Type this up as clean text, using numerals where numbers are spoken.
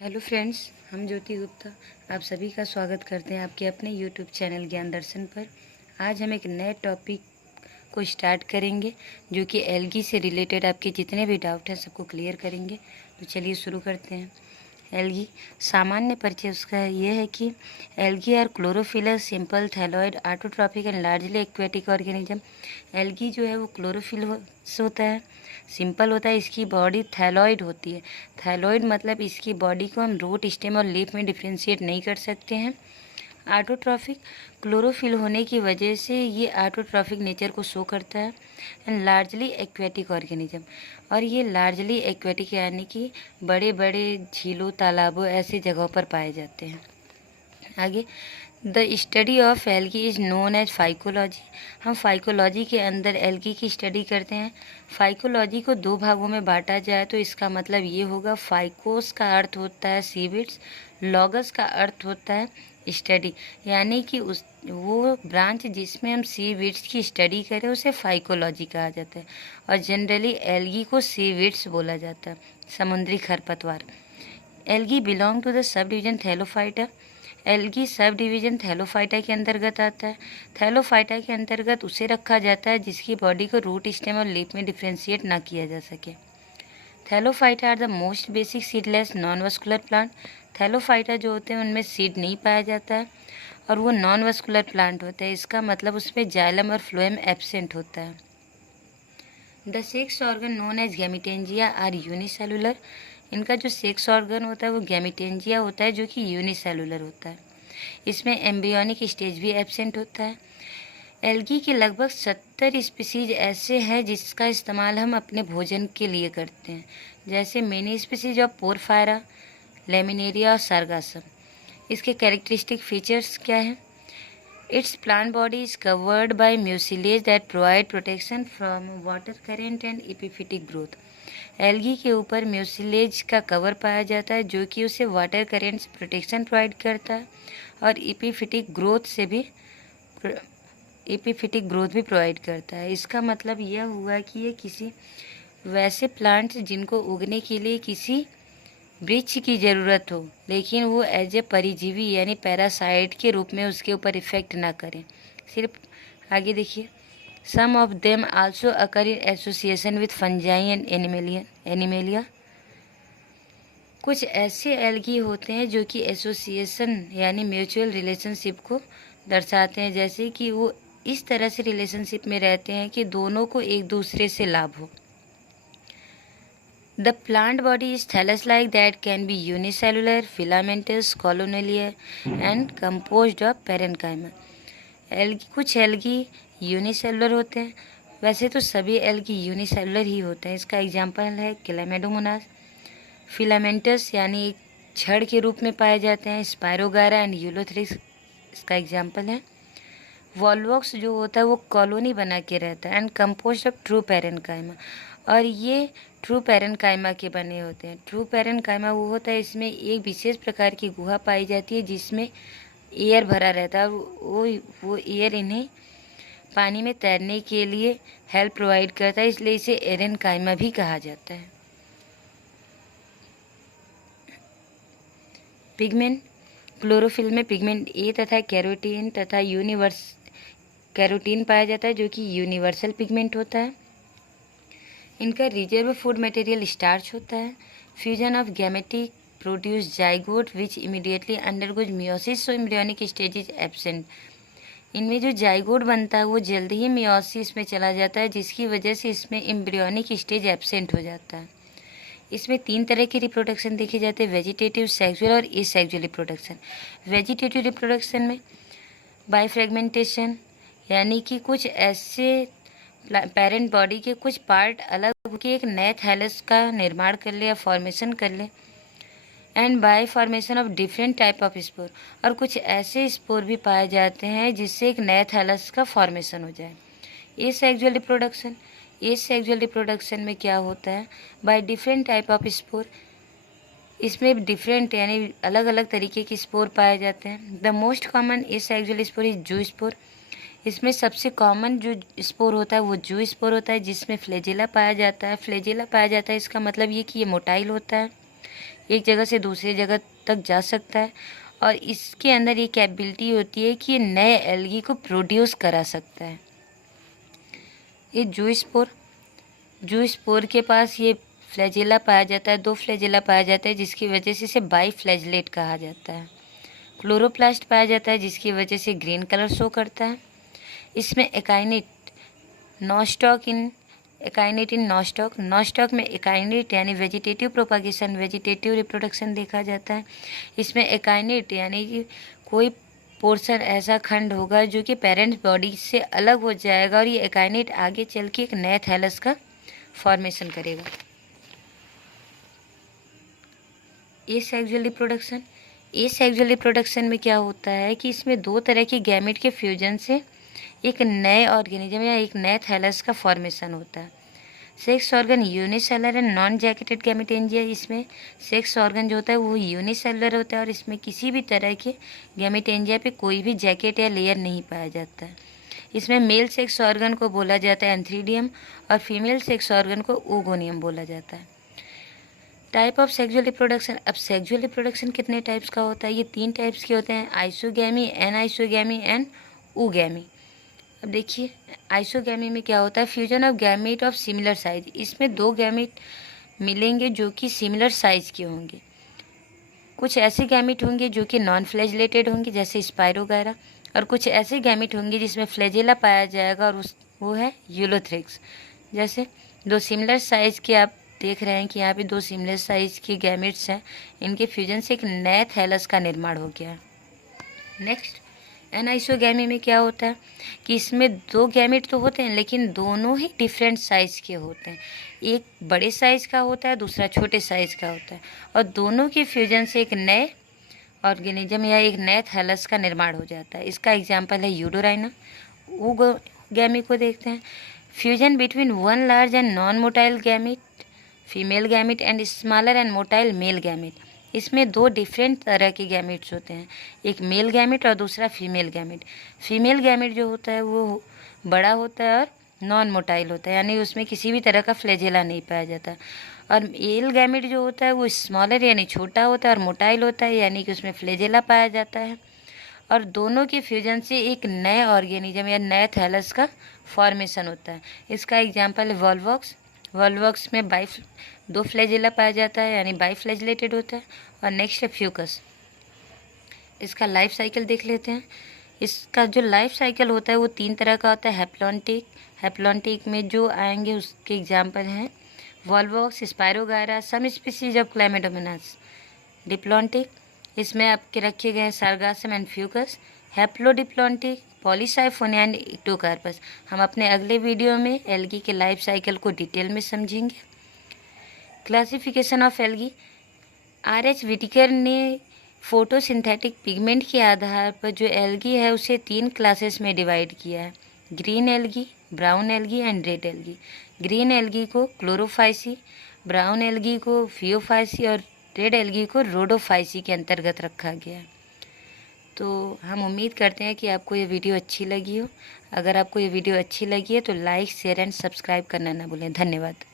Hello friends, हम ज्योति गुप्ता आप सभी का स्वागत करते हैं आपके अपने यूट्यूब चैनल ज्ञान दर्शन पर। आज हम एक नए टॉपिक को स्टार्ट करेंगे जो कि एल्गी से रिलेटेड आपके जितने भी डाउट हैं सबको क्लियर करेंगे। तो चलिए शुरू करते हैं। एल्गी सामान्य परिचय उसका ये है कि algae are chlorophyllous simple thalloid autotrophic and largely aquatic organism. Algae जो है वो क्लोरोफिलस होता है, सिंपल होता है, इसकी बॉडी थैलॉइड होती है। थैलॉइड मतलब इसकी बॉडी को हम रूट स्टेम और लीफ में डिफ्रेंशिएट नहीं कर सकते हैं। ऑटोट्रॉफिक क्लोरोफिल होने की वजह से ये ऑटोट्रॉफिक नेचर को शो करता है। एंड लार्जली एक्वेटिक ऑर्गेनिज्म, और ये लार्जली एक्वेटिक यानी कि बड़े बड़े झीलों तालाबों ऐसी जगहों पर पाए जाते हैं। आगे, the study of algae is known as phycology. हम फाइकोलॉजी के अंदर एल्गी की स्टडी करते हैं। फाइकोलॉजी को दो भागों में बांटा जाए तो इसका मतलब ये होगा, फाइकोस का अर्थ होता है सीविड्स, लॉगस का अर्थ होता है स्टडी, यानी कि उस वो ब्रांच जिसमें हम सीविड्स की स्टडी करें उसे फाइकोलॉजी कहा जाता है। और जनरली एल्गी को सीविड्स बोला जाता है, समुद्री खरपतवार। Algae belong to the sub division thallophyta. Algae sub division thallophyta के अंतर्गत आता है। थैलोफाइटा के अंतर्गत उसे रखा जाता है जिसकी बॉडी को रूट स्टेम और लीफ में डिफ्रेंशिएट ना किया जा सके। Thallophyta are the most basic seedless non vascular plant. Thallophyta जो होते हैं उनमें सीड नहीं पाया जाता है और वो नॉन वस्कुलर प्लांट होते हैं। इसका मतलब उसमें जाइलम और फ्लोएम एब्सेंट होता है। The sex organ known as gametangia are unicellular. इनका जो सेक्स ऑर्गन होता है वो गैमिटेंजिया होता है जो कि यूनिसेलुलर होता है। इसमें एम्ब्रियोनिक स्टेज भी एब्सेंट होता है। एल्गी के लगभग 70 स्पीसीज ऐसे हैं जिसका इस्तेमाल हम अपने भोजन के लिए करते हैं, जैसे many species of porphyra, laminaria और सार्गासम। इसके कैरेक्टरिस्टिक फीचर्स क्या हैं? It's plant body is covered by mucilage that provide protection from water current and epiphytic growth. Algae के ऊपर म्यूसिलेज का कवर पाया जाता है जो कि उसे वाटर करेंट से प्रोटेक्शन प्रोवाइड करता है और एपिफिटिक ग्रोथ भी प्रोवाइड करता है। इसका मतलब यह हुआ कि ये किसी वैसे प्लांट्स जिनको उगने के लिए किसी वृक्ष की ज़रूरत हो, लेकिन वो एज ए परिजीवी यानी पैरासाइट के रूप में उसके ऊपर इफेक्ट ना करें। सिर्फ आगे देखिए, some of them also occur in association with fungi and animalia. कुछ ऐसे एल्गी होते हैं जो कि एसोसिएशन यानी म्यूचुअल रिलेशनशिप को दर्शाते हैं, जैसे कि वो इस तरह से रिलेशनशिप में रहते हैं कि दोनों को एक दूसरे से लाभ हो। The plant body is thallus-like that can be unicellular, filamentous, colonial and composed of parenchyma. कुछ एल्गी यूनिसेलुलर होते हैं। वैसे तो सभी एल्गी यूनिसेलुलर ही होते हैं। इसका एग्जाम्पल है क्लैमिडोमोनास। फिलामेंटस यानी एक छड़ के रूप में पाए जाते हैं, स्पायरोगारा एंड यूलोथ्रिक्स इसका एग्जाम्पल है। वॉल्वॉक्स जो होता है वो कॉलोनी बना के रहता है and compost of true parenchyma, और ये ट्रू पैरेनकाइमा के बने होते हैं। ट्रू पैरेनकाइमा वो होता है, इसमें एक विशेष प्रकार की गुहा पाई जाती है जिसमें एयर भरा रहता है। वो एयर इन्हें पानी में तैरने के लिए हेल्प प्रोवाइड करता है, इसलिए इसे एरेनकाइमा भी कहा जाता है। पिगमेंट, क्लोरोफिल में पिगमेंट ए तथा कैरोटीन पाया जाता है जो कि यूनिवर्सल पिगमेंट होता है। इनका रिजर्व फूड मटेरियल स्टार्च होता है। Fusion of gametic produce zygote which immediately undergoes meiosis, so embryonic stage is absent. इनमें जो जाइगोट बनता है वो जल्दी ही मियोसिस में चला जाता है, जिसकी वजह से इसमें एम्ब्रियोनिक स्टेज एब्सेंट हो जाता है। इसमें 3 तरह की रिप्रोडक्शन देखे जाते हैं, वेजिटेटिव, सेक्सुअल और एसेक्सुअल रिप्रोडक्शन। वेजिटेटिव रिप्रोडक्शन में बाइफ्रेगमेंटेशन यानी कि कुछ ऐसे पेरेंट बॉडी के कुछ पार्ट अलग होकर एक नए थैलस का निर्माण कर ले या फॉर्मेशन कर ले, and bye formation of different type of spore, और कुछ ऐसे स्पोर भी पाए जाते हैं जिससे एक नए थैलस का फॉर्मेशन हो जाए। एसेक्सुअल रिप्रोडक्शन में क्या होता है, by different type of spore, इसमें डिफरेंट यानी अलग अलग तरीके के स्पोर पाए जाते हैं। The most common asexual spore is जू स्पोर। इसमें सबसे कॉमन जो स्पोर होता है वो जू स्पोर होता है, जिसमें फ्लैजेला पाया जाता है। फ्लैजेला पाया जाता है इसका मतलब ये कि ये मोटाइल होता है एक जगह से दूसरी जगह तक जा सकता है और इसके अंदर ये कैपेबिलिटी होती है कि ये नए एल्गी को प्रोड्यूस करा सकता है। ये जूस्पोर के पास ये फ्लैजेला पाया जाता है, 2 फ्लैजेला पाया जाता है जिसकी वजह से इसे बाई फ्लैजलेट कहा जाता है। क्लोरोप्लास्ट पाया जाता है जिसकी वजह से ग्रीन कलर शो करता है। इसमें एकाइनेट इन नॉस्टॉक में एकाइनेट यानी वेजिटेटिव प्रोपागेशन, वेजिटेटिव रिप्रोडक्शन देखा जाता है। इसमें एकाइनेट यानी कि कोई पोर्शन ऐसा खंड होगा जो कि पेरेंट्स बॉडी से अलग हो जाएगा और ये एकाइनेट आगे चल के एक नए थैलस का फॉर्मेशन करेगा। एसेक्सुअल रिप्रोडक्शन में क्या होता है कि इसमें 2 तरह की गैमेट के फ्यूजन से एक नए ऑर्गेनिज्म या एक नए थैलस का फॉर्मेशन होता है। Sex organ unicellular and non jacketed gametangia, इसमें सेक्स ऑर्गन जो होता है वो यूनिसेलुलर होता है और इसमें किसी भी तरह के गैमेटेंजिया पे कोई भी जैकेट या लेयर नहीं पाया जाता है। इसमें मेल सेक्स ऑर्गन को बोला जाता है एंथ्रीडियम और फीमेल सेक्स ऑर्गन को ओगोनियम बोला जाता है। Type of sexual reproduction. अब सेक्सुअल रिप्रोडक्शन कितने टाइप्स का होता है? ये 3 टाइप्स के होते हैं, आइसोगैमी, एनाइसोगैमी एंड ऊगैमी। अब देखिए आइसोगैमी में क्या होता है, fusion of gamete of similar size. इसमें 2 गैमेट मिलेंगे जो कि सिमिलर साइज के होंगे। कुछ ऐसे गैमेट होंगे जो कि नॉन फ्लैजलेटेड होंगे जैसे स्पाइरोगायरा, और कुछ ऐसे गैमेट होंगे जिसमें फ्लैजेला पाया जाएगा और वो है यूलोथ्रिक्स। जैसे 2 सिमिलर साइज के आप देख रहे हैं कि यहाँ पे 2 सिमिलर साइज के गैमेट्स हैं, इनके फ्यूजन से एक नए थैलस का निर्माण हो गया है। नेक्स्ट एनाइसोगैमी में क्या होता है कि इसमें 2 गैमेट तो होते हैं लेकिन दोनों ही डिफरेंट साइज़ के होते हैं। एक बड़े साइज़ का होता है, दूसरा छोटे साइज़ का होता है और दोनों के फ्यूजन से एक नए ऑर्गेनिज्म या एक नए थैलस का निर्माण हो जाता है। इसका एग्जाम्पल है यूडोराइना। ऊगोगैमी को देखते हैं। Fusion between 1 large and non motile gamete female gamete and smaller and motile male gamete. इसमें 2 डिफरेंट तरह के गैमेट्स होते हैं, एक मेल गैमेट और दूसरा फीमेल गैमेट। फीमेल गैमेट जो होता है वो बड़ा होता है और नॉन मोटाइल होता है, यानी उसमें किसी भी तरह का फ्लैजेला नहीं पाया जाता। और मेल गैमेट जो होता है वो स्मॉलर यानी छोटा होता है और मोटाइल होता है, यानी कि उसमें फ्लैजेला पाया जाता है। और दोनों के फ्यूजन से एक नए ऑर्गेनिज्म या नए थैलस का फॉर्मेशन होता है। इसका एग्जाम्पल है वॉल्वॉक्स में 2 फ्लैजेला पाया जाता है यानी बाईफ्लैजलेटेड होता है। और नेक्स्ट है फ्यूकस। इसका लाइफ साइकिल देख लेते हैं। इसका जो लाइफ साइकिल होता है वो 3 तरह का होता है। हैप्लॉन्टिक में जो आएंगे उसके एग्जाम्पल हैं volvox, spirogyra, some species of chlamydomonas. Diplontic, इसमें आपके रखे गए हैं sargassum and fucus. Haplodiplontic, polysiphonia and ectocarpus. हम अपने अगले वीडियो में एल्गी के लाइफ साइकिल को डिटेल में समझेंगे। Classification of algae. R.H. विटिकर ने फोटोसिंथेटिक पिगमेंट के आधार पर जो एल्गी है उसे 3 क्लासेस में डिवाइड किया है, green algae, brown algae and red algae. Green algae को क्लोरोफाइसी, ब्राउन एल्गी को फियोफाइसी और रेड एल्गी को रोडोफाइसी के अंतर्गत रखा गया है। तो हम उम्मीद करते हैं कि आपको ये वीडियो अच्छी लगी हो। अगर आपको ये वीडियो अच्छी लगी है तो लाइक, शेयर एंड सब्सक्राइब करना ना भूलें। धन्यवाद।